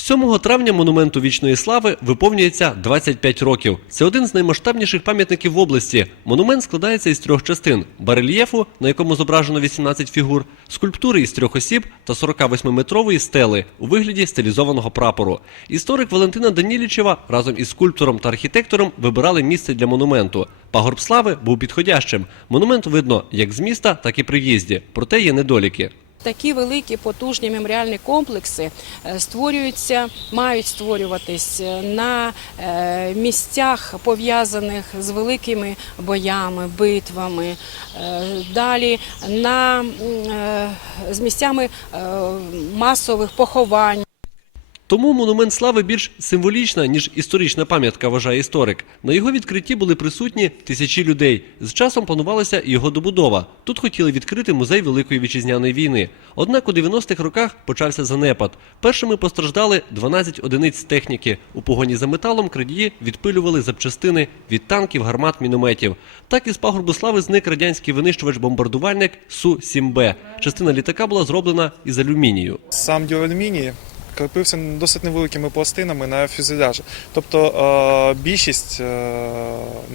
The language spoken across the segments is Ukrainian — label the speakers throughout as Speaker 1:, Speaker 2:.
Speaker 1: 7 травня монументу вічної слави виповнюється 25 років. Це один з наймасштабніших пам'ятників в області. Монумент складається із трьох частин: барельєфу, на якому зображено 18 фігур, скульптури із трьох осіб та 48-метрової стели у вигляді стилізованого прапору. Історик Валентина Данілічева разом із скульптором та архітектором вибирали місце для монументу. Пагорб слави був підходящим. Монумент видно як з міста, так і при в'їзді. Проте є недоліки.
Speaker 2: Такі великі потужні меморіальні комплекси е, створюються, мають створюватись е, на е, місцях пов'язаних з великими боями, битвами, далі на з місцями масових поховань.
Speaker 1: Тому монумент слави більш символічна, ніж історична пам'ятка, вважає історик. На його відкритті були присутні тисячі людей. З часом планувалася його добудова. Тут хотіли відкрити музей Великої вітчизняної війни. Однак у 90-х роках почався занепад. Першими постраждали 12 одиниць техніки. У погоні за металом крадії відпилювали запчастини від танків, гармат, мінометів. Так із пагорбу слави зник радянський винищувач-бомбардувальник Су-7Б. Частина літака була зроблена із алюмінію.
Speaker 3: Сам дюралюміній кріпився досить невеликими пластинами на фюзеляжі. Тобто е, більшість е,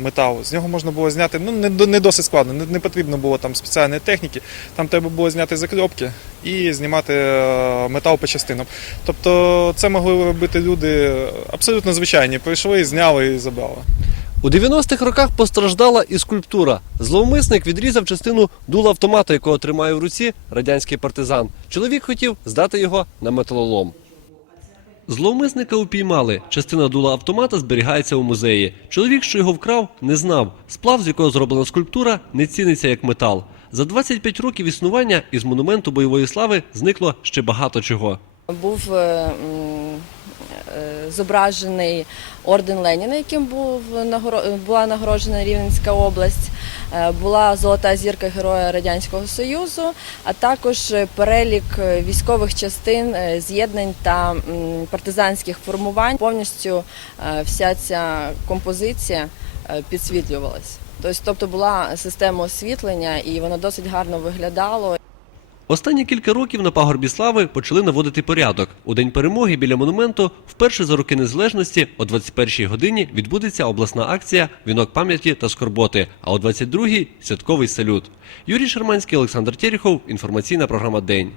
Speaker 3: металу з нього можна було зняти ну, не, досить складно, не, не потрібно було там спеціальної техніки. Там треба було зняти закльопки і знімати е, метал по частинам. Тобто це могли робити люди абсолютно звичайні. Прийшли, зняли і забрали.
Speaker 1: У 90-х роках постраждала і скульптура. Зловмисник відрізав частину дула автомата, якого тримає в руці радянський партизан. Чоловік хотів здати його на металолом. Зловмисника упіймали. Частина дула автомата зберігається у музеї. Чоловік, що його вкрав, не знав. Сплав, з якого зроблена скульптура, не ціниться як метал. За 25 років існування із монументу бойової слави зникло ще багато чого.
Speaker 4: Був е, е, зображений орден Леніна, яким був нагоро- була нагороджена Рівненська область. Е, Була золота зірка Героя Радянського Союзу, а також е, перелік е, військових частин, з'єднань та партизанських формувань. Повністю вся ця композиція підсвітлювалася. Тобто, тобто була система освітлення, і воно досить гарно виглядало.
Speaker 1: Останні кілька років на пагорбі слави почали наводити порядок. У день перемоги біля монументу вперше за роки незалежності о 21-й годині відбудеться обласна акція Вінок пам'яті та скорботи. А о 22-й – святковий салют. Юрій Шерманський, Олександр Терехов. Інформаційна програма День.